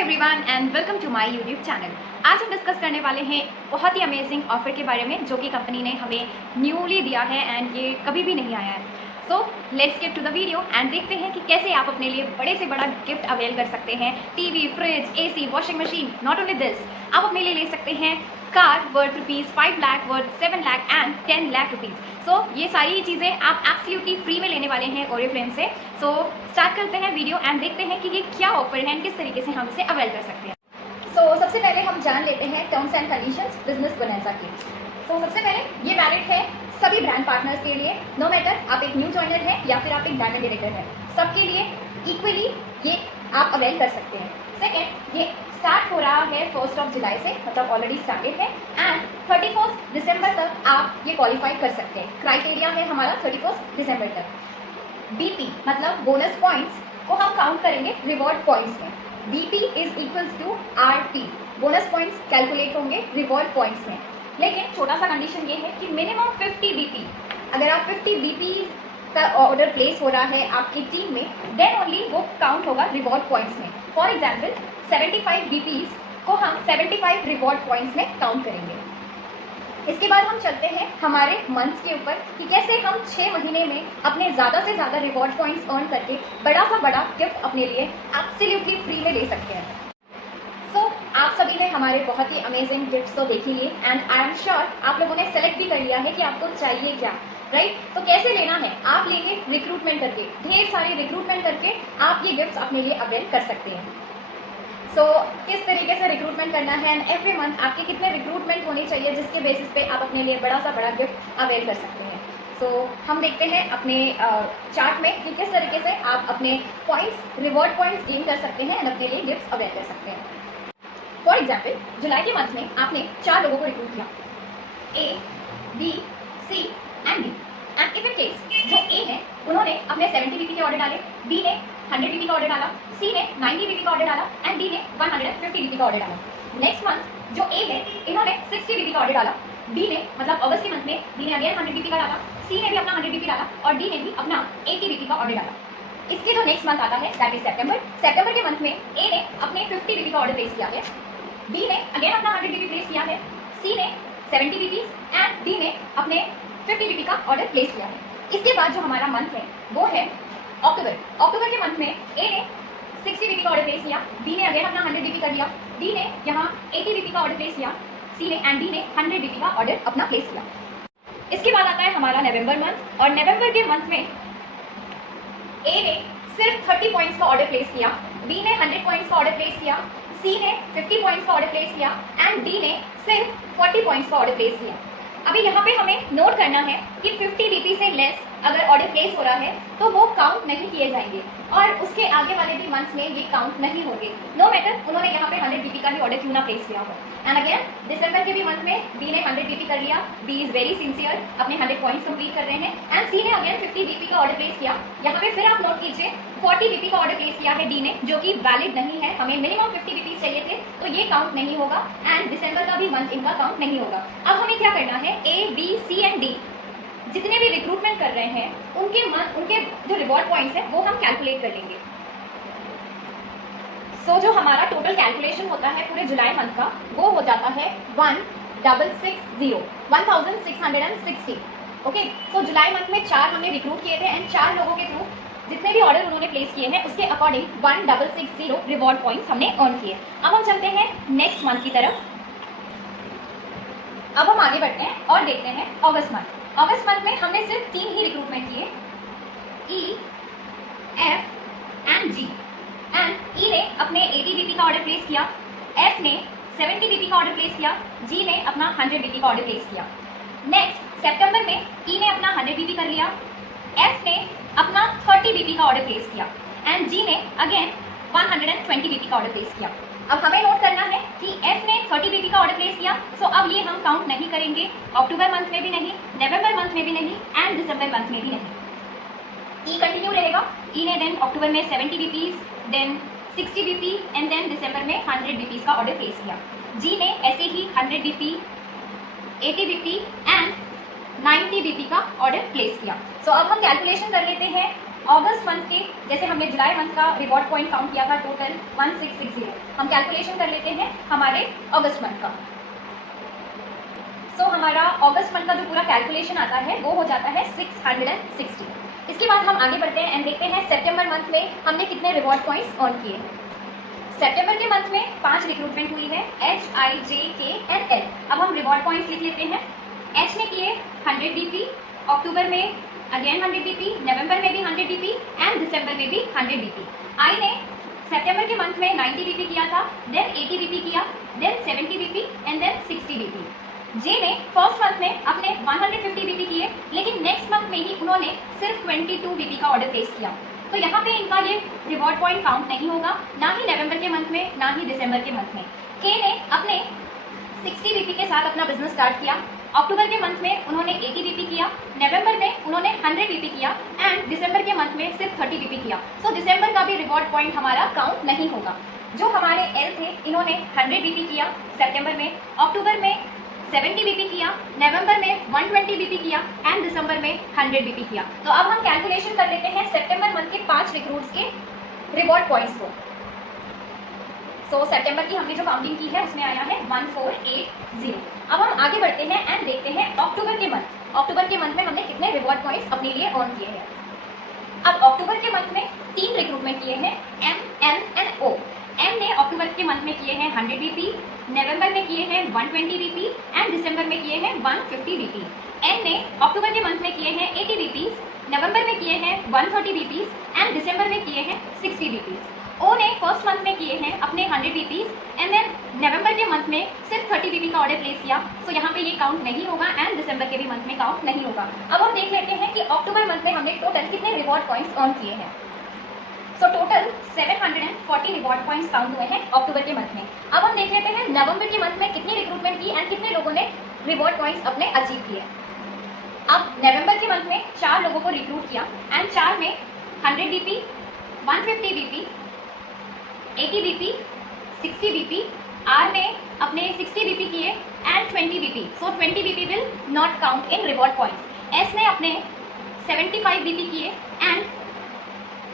Everyone and welcome to my YouTube channel. आज हम discuss करने वाले हैं बहुत ही अमेजिंग ऑफर के बारे में जो कि कंपनी ने हमें न्यूली दिया है एंड ये कभी भी नहीं आया है। So let's get to the video and देखते हैं कि कैसे आप अपने लिए बड़े से बड़ा गिफ्ट अवेल कर सकते हैं। TV, fridge, AC, washing machine. Not only this, आप अपने लिए ले सकते हैं car worth ₹5 lakh, worth 7 lakh and 10 lakh rupees. So ये सारी चीज़ें आप एब्सोल्युटली फ्री में लेने वाले हैं ओरिफ्लेम से। सो स्टार्ट करते हैं वीडियो एंड देखते हैं कि ये क्या ऑफर है एंड किस तरीके से हम इसे अवेल कर सकते हैं। सो सबसे पहले हम जान लेते हैं टर्म्स एंड कंडीशंस बिजनेस बोनैंजा की। सो सबसे पहले ये वैलिड है सभी ब्रांड पार्टनर्स के लिए, नो मैटर आप एक न्यू जॉइनर हैं या फिर आप एक डायमंड डायरेक्टर हैं, सबके लिए इक्वली ये आप अवेल कर सकते हैं। सेकेंड, ये स्टार्ट हो रहा है 1 जुलाई से, मतलब ऑलरेडी स्टार्टेड है एंड 31 दिसंबर तक आप ये क्वालिफाई कर सकते हैं। क्राइटेरिया है हमारा 31 दिसंबर तक। बीपी मतलब बोनस पॉइंट्स को हम काउंट करेंगे रिवॉर्ड पॉइंट्स में। BP is equals to RT, bonus points calculate होंगे रिवॉर्ड पॉइंट्स में। लेकिन छोटा सा कंडीशन ये है कि मिनिमम 50 बीपी, अगर आप 50 बीपी का ऑर्डर प्लेस हो रहा है आपकी टीम में, देन ओनली वो काउंट होगा रिवॉर्ड पॉइंट्स में। फॉर एग्जाम्पल 75 बीपीज को हम 75 रिवॉर्ड पॉइंट्स में काउंट करेंगे। इसके बाद हम चलते हैं हमारे मंथ्स के ऊपर कि कैसे हम 6 महीने में अपने ज़्यादा से ज़्यादा रिवॉर्ड पॉइंट्स अर्न करके बड़ा सा बड़ा गिफ्ट अपने लिए एब्सोल्युटली फ्री में ले सकते हैं। सो आप सभी ने हमारे बहुत ही अमेजिंग गिफ्ट्स तो देख लिए एंड आई एम श्योर आप लोगों ने सेलेक्ट भी कर लिया है कि आपको चाहिए क्या, राइट? तो कैसे लेना है? आप लेंगे रिक्रूटमेंट करके, ढेर सारे रिक्रूटमेंट करके आप ये गिफ्ट्स अपने लिए अवेल कर सकते हैं। सो किस तरीके से रिक्रूटमेंट करना है एंड एवरी मंथ आपके कितने रिक्रूटमेंट होने चाहिए जिसके बेसिस पे आप अपने लिए बड़ा सा बड़ा गिफ्ट अवेल कर सकते हैं। सो हम देखते हैं अपने चार्ट में कि किस तरीके से आप अपने पॉइंट्स, रिवॉर्ड पॉइंट्स गेन कर सकते हैं एंड अपने लिए गिफ्ट्स अवेल कर सकते हैं। फॉर एग्जाम्पल जुलाई के मंथ में आपने 4 लोगों को रिक्रूट किया, A, B, C and D. And if in case जो ए है उन्होंने अपने 70 बीपी के ऑर्डर डाले, बी ने 100 बीपी का ऑर्डर डाला, सी ने 90 बीपी का ऑर्डर डाला एंड डी ने 150 बीपी का ऑर्डर डाला। नेक्स्ट मंथ जो ए है इन्होंने 60 बीपी का ऑर्डर डाला, बी ने मतलब अगस्त के मंथ में बी ने अगेन 100 बीपी का डाला, सी ने भी अपना 100 बीपी डाला और डी ने भी अपना 80 बीपी का ऑर्डर डाला। इसके जो नेक्स्ट मंथ आता है दैट इज सितंबर के मंथ में ए ने अपने 50 बीपी का ऑर्डर प्लेस किया है, बी ने अगेन अपना 100 बीपी प्लेस किया है, सी ने 70 बीपी एंड डी ने अपने 50 बीपी का ऑर्डर प्लेस किया है। इसके बाद जो हमारा मंथ है वो है अक्टूबर के मंथ में ए ने 60 बीपी का ऑर्डर प्लेस किया, बी ने अगेन अपना 100 बीपी कर दिया, डी ने यहाँ 80 बीपी का ऑर्डर प्लेस किया, सी ने एंड डी ने 100 बीपी का ऑर्डर अपना प्लेस किया। इसके बाद आता है हमारा नवंबर मंथ और नवंबर के मंथ में ए ने सिर्फ 30 पॉइंट्स का ऑर्डर प्लेस किया, बी ने 100 पॉइंट्स का ऑर्डर प्लेस किया, सी ने 50 पॉइंट्स का ऑर्डर प्लेस किया एंड डी ने सिर्फ 40 पॉइंट्स का ऑर्डर प्लेस किया। अभी यहाँ पे हमें नोट करना है कि 50 बीपी से लेस अगर ऑर्डर प्लेस हो रहा है तो वो काउंट नहीं किए जाएंगे और उसके आगे वाले भी मंथ्स में ये काउंट नहीं होंगे, नो मैटर उन्होंने यहाँ पे 100 बीपी का भी ऑर्डर क्यों ना प्लेस किया हो। एंड अगेन दिसंबर के भी मंथ में बी ने 100 बीपी कर लिया, बी इज वेरी सिंसियर, अपने 100 पॉइंट्स कंप्लीट कर रहे हैं एंड सी ने अगेन 50 बीपी का ऑर्डर प्लेस किया। यहाँ पे फिर आप नोट कीजिए 40 बीपी का ऑर्डर प्लेस किया है डी ने, जो कि वैलिड नहीं है, हमें मिनिमम 50 बीपी चाहिए थे तो ये काउंट नहीं होगा एंड दिसंबर का भी मंथ इनका काउंट नहीं होगा। अब हमें क्या करना है, ए, बी, सी एंड डी जितने भी रिक्रूटमेंट कर रहे हैं उनके जो रिवॉर्ड पॉइंट्स है वो हम कैलकुलेट कर लेंगे। सो जो हमारा टोटल कैलकुलेशन होता है पूरे जुलाई मंथ का वो हो जाता है 1660। ओके, सो जुलाई मंथ में 4 हमने रिक्रूट किए थे एंड 4 लोगों के थ्रू जितने भी ऑर्डर उन्होंने प्लेस किए हैं उसके अकॉर्डिंग 1660 रिवॉर्ड पॉइंट्स हमने अर्न किए। अब हम चलते हैं नेक्स्ट मंथ की तरफ। अब हम आगे बढ़ते हैं और देखते हैं अगस्त मंथ में हमने सिर्फ 3 ही रिक्रूटमेंट किए, ई, एफ एंड जी। एंड ई ने अपने 80 बीपी का ऑर्डर प्लेस किया, एफ ने 70 बीपी का ऑर्डर प्लेस किया, जी ने अपना 100 बीपी का ऑर्डर प्लेस किया। नेक्स्ट सितंबर में ई ने अपना 100 बीपी कर लिया, एफ ने अपना 30 बीपी का ऑर्डर प्लेस किया एंड जी ने अगेन 120 बीपी का ऑर्डर प्लेस किया। अब हमें नोट करना है कि एफ ने 30 बीपी का ऑर्डर प्लेस किया, सो अब ये हम काउंट नहीं करेंगे, अक्टूबर मंथ में भी नहीं, नवंबर मंथ में भी नहीं एंड दिसंबर मंथ में भी नहीं। ई कंटिन्यू रहेगा, ई ने देन अक्टूबर में 70 BPs, then 60 BP and then December में 100 बीपीज का ऑर्डर प्लेस किया। जी ने ऐसे ही 100 बीपी, 80 बीपी एंड 90 बीपी का ऑर्डर प्लेस किया। सो अब हम कैलकुलेशन कर लेते हैं अगस्त मंथ के, जैसे हमने जुलाई मंथ का रिवॉर्ड पॉइंट काउंट किया था टोटल 1660, हम कैलकुलेशन कर लेते हैं हमारे अगस्त मंथ का। सो हमारा अगस्त मंथ का जो पूरा कैलकुलेशन आता है वो हो जाता है 660। इसके बाद हम आगे बढ़ते हैं एंड देखते हैं सितंबर मंथ में हमने कितने रिवॉर्ड पॉइंट्स अर्न किए हैं। सितंबर के मंथ में 5 रिक्रूटमेंट हुई है, HIJKNL। अब हम रिवॉर्ड पॉइंट्स लिख लेते हैं। H ने किए 100 BP, अक्टूबर में अगेन 100 BP, नवंबर में भी 100 BP एंड दिसंबर में भी 100 BP। I ने सितंबर के मंथ में 90 BP किया था, देन 80 BP किया, then 70 BP and then 60 BP। J ने फर्स्ट मंथ में अपने 150 BP किए, लेकिन नेक्स्ट मंथ में ही उन्होंने सिर्फ 22 BP का ऑर्डर प्लेस किया, तो यहाँ पे इनका ये रिवॉर्ड पॉइंट काउंट नहीं होगा, ना ही नवंबर के मंथ में ना ही दिसंबर के मंथ में। K ने अपने 60 BP के साथ अपना बिजनेस स्टार्ट किया, अक्टूबर के मंथ में उन्होंने 80 BP किया, नवंबर में उन्होंने 100 BP किया एंड दिसंबर के मंथ में सिर्फ 30 BP किया। सो दिसंबर का भी रिवॉर्ड पॉइंट हमारा काउंट नहीं होगा। जो हमारे L थे, इन्होंने 100 BP किया सितंबर में, अक्टूबर में 70 BP किया, नवंबर में 120 BP किया एंड दिसंबर में 100 BP किया। तो अब हम कैलकुलेशन कर लेते हैं सितंबर मंथ के 5 रिक्रूट्स के रिवॉर्ड पॉइंट्स को। सो सितंबर की हमने जो काउंटिंग की है उसमें आया है 1480। अब हम आगे बढ़ते हैं एंड देखते हैं अक्टूबर के मंथ। अक्टूबर के मंथ में हमने कितने रिवॉर्ड पॉइंट्स अपने लिए अर्न किए हैं। अब अक्टूबर के मंथ में 3 रिक्रूटमेंट किए हैं, M, N and O। M ने अक्टूबर के मंथ में किए हैं 100 BP, नवंबर में किए हैं 120 BP एंड दिसंबर में किए हैं 150 BP। N ने अक्टूबर के मंथ में किए हैं 80 BPs, नवंबर में किए हैं 130 BPs एंड दिसंबर में किए हैं 60 BPs। O ने फर्स्ट मंथ में किए हैं अपने 100 BPs एंड देन नवंबर के मंथ में सिर्फ 30 BP का ऑर्डर प्लेस किया, सो यहाँ पे ये काउंट नहीं होगा एंड दिसंबर के भी मंथ में काउंट नहीं होगा। अब हम देख लेते हैं कि अक्टूबर मंथ में हमने टोटल कितने रिवॉर्ड पॉइंट्स अर्न किए हैं। So total 740 reward points count हुए हैं अक्टूबर के मंथ में। अब हम देख लेते हैं नवंबर के मंथ में कितनी रिक्रूटमेंट की एंड कितने लोगों ने रिवॉर्ड पॉइंट्स अपने अचीव किए। अब नवंबर के मंथ में 4 लोगों को रिक्रूट किया एंड 4 में 100 BP, 150 BP, 80 BP, 60 BP। R ने अपने 60 BP किए and 20 BP, so 20 BP will not count in reward points. S ने अपने 75 BP किए एंड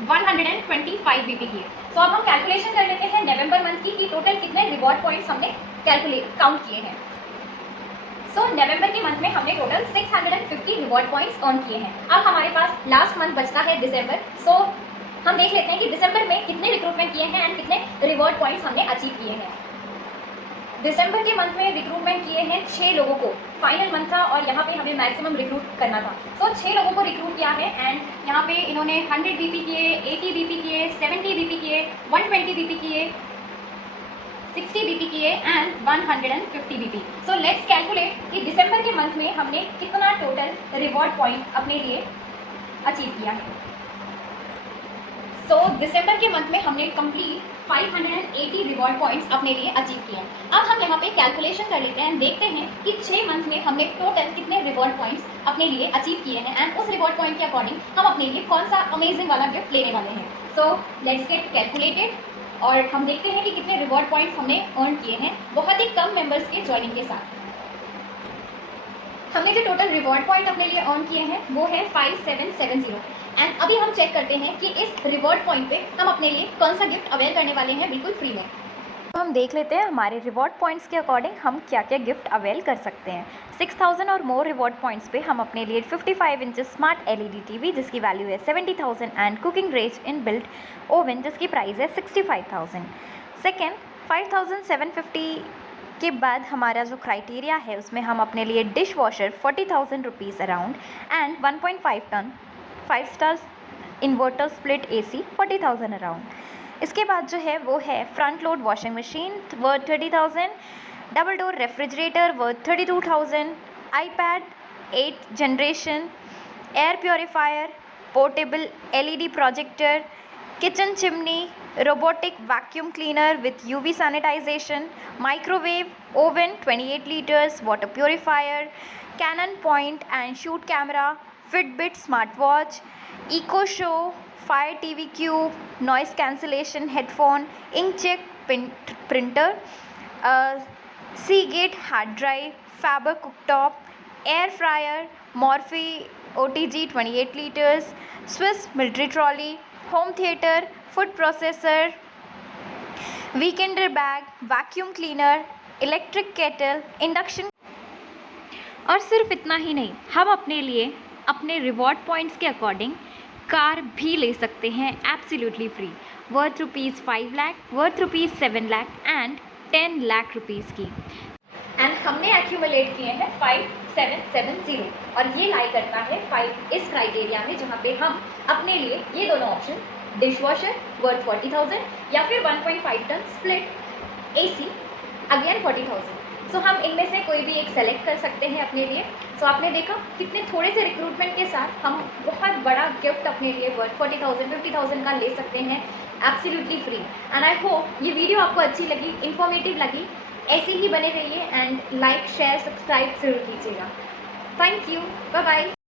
125 BP किए। सो अब हम कैलकुलेशन कर लेते हैं नवंबर मंथ की कि टोटल कितने रिवॉर्ड पॉइंट्स हमने काउंट किए हैं। सो नवंबर के मंथ में हमने टोटल 650 रिवॉर्ड पॉइंट्स अर्न किए हैं। अब हमारे पास लास्ट मंथ बचता है दिसंबर। सो हम देख लेते हैं कि दिसंबर में कितने रिक्रूटमेंट किए हैं एंड कितने रिवॉर्ड पॉइंट्स हमने अचीव किए हैं। दिसंबर के मंथ में रिक्रूटमेंट किए हैं 6 लोगों को, फाइनल मंथ था और यहाँ पे हमें मैक्सिमम रिक्रूट करना था। सो 6 लोगों को रिक्रूट किया है एंड यहाँ पे इन्होंने 100 BP किए, 80 BP किए, 70 BP किए, 120 BP किए, 60 BP किए and 150 BP। So let's calculate कि दिसंबर के मंथ में हमने कितना टोटल रिवॉर्ड पॉइंट अपने लिए अचीव किया है। सो दिसंबर के मंथ में हमने कंप्लीट 580 रिवॉर्ड पॉइंट्स अपने लिए अचीव किए हैं। अब हम यहाँ पे कैलकुलेशन कर लेते हैं, देखते हैं कि 6 मंथ में हमने टोटल कितने रिवॉर्ड पॉइंट्स अपने लिए अचीव किए हैं एंड उस रिवॉर्ड पॉइंट के अकॉर्डिंग हम अपने लिए कौन सा अमेजिंग वाला गिफ्ट लेने वाले हैं। सो लेट्स गेट कैलकुलेटेड और हम देखते हैं कि कितने रिवॉर्ड पॉइंट्स हमने अर्न किए हैं बहुत ही कम मेंबर्स के ज्वाइनिंग के साथ। हमने जो टोटल रिवॉर्ड पॉइंट अपने लिए अर्न किए हैं वो है 5770 एंड अभी हम चेक करते हैं कि इस रिवॉर्ड पॉइंट पे हम अपने लिए कौन सा गिफ्ट अवेल करने वाले हैं बिल्कुल फ्री में। तो हम देख लेते हैं हमारे रिवॉर्ड पॉइंट्स के अकॉर्डिंग हम क्या क्या गिफ्ट अवेल कर सकते हैं। 6000 और मोर रिवॉर्ड पॉइंट्स पे हम अपने लिए 55 इंचेस स्मार्ट LED TV जिसकी वैल्यू है 70,000 and cooking range in built oven जिसकी प्राइस है 65,000। सेकेंड 5750 के बाद हमारा जो क्राइटेरिया है उसमें हम अपने लिए dish washer 40,000 rupees around and 1.5 ton 5 stars inverter split AC 40,000 around. इसके बाद जो है वो है front load washing machine worth 30,000, double door refrigerator worth 32,000, iPad 8 generation, air purifier, portable LED projector, kitchen chimney, robotic vacuum cleaner with UV sanitization, microwave, oven 28 liters, water purifier, Canon point and shoot camera, Fitbit smartwatch, EcoShow, Fire TV Cube, noise cancellation headphone, inkjet printer, Seagate hard drive, Faber cooktop, air fryer, Morphe OTG 28 liters, Swiss military trolley, home theatre, food processor, Weekender bag, vacuum cleaner, electric kettle, induction. और सिर्फ इतना ही नहीं, हम अपने लिए अपने reward points के according car भी ले सकते हैं absolutely free, worth ₹5 lakh, worth ₹7 lakh and 10 lakh rupees की। एंड हमने एक्यूमुलेट किए हैं 5770 और ये लाई करता है 5 इस क्राइटेरिया में, जहाँ पे हम अपने लिए ये दोनों ऑप्शन, डिश वॉशर वर्थ 40,000 या फिर 1.5 टन स्प्लिट एसी अगेन 40,000। सो हम इनमें से कोई भी एक सेलेक्ट कर सकते हैं अपने लिए। सो आपने देखा कितने थोड़े से रिक्रूटमेंट के साथ हम बहुत बड़ा गिफ्ट अपने लिए वर्थ 40,000 50,000 का ले सकते हैं absolutely free. And I hope ये वीडियो आपको अच्छी लगी, इन्फॉर्मेटिव लगी। ऐसे ही बने रहिए एंड लाइक शेयर सब्सक्राइब जरूर कीजिएगा। Thank you, bye bye.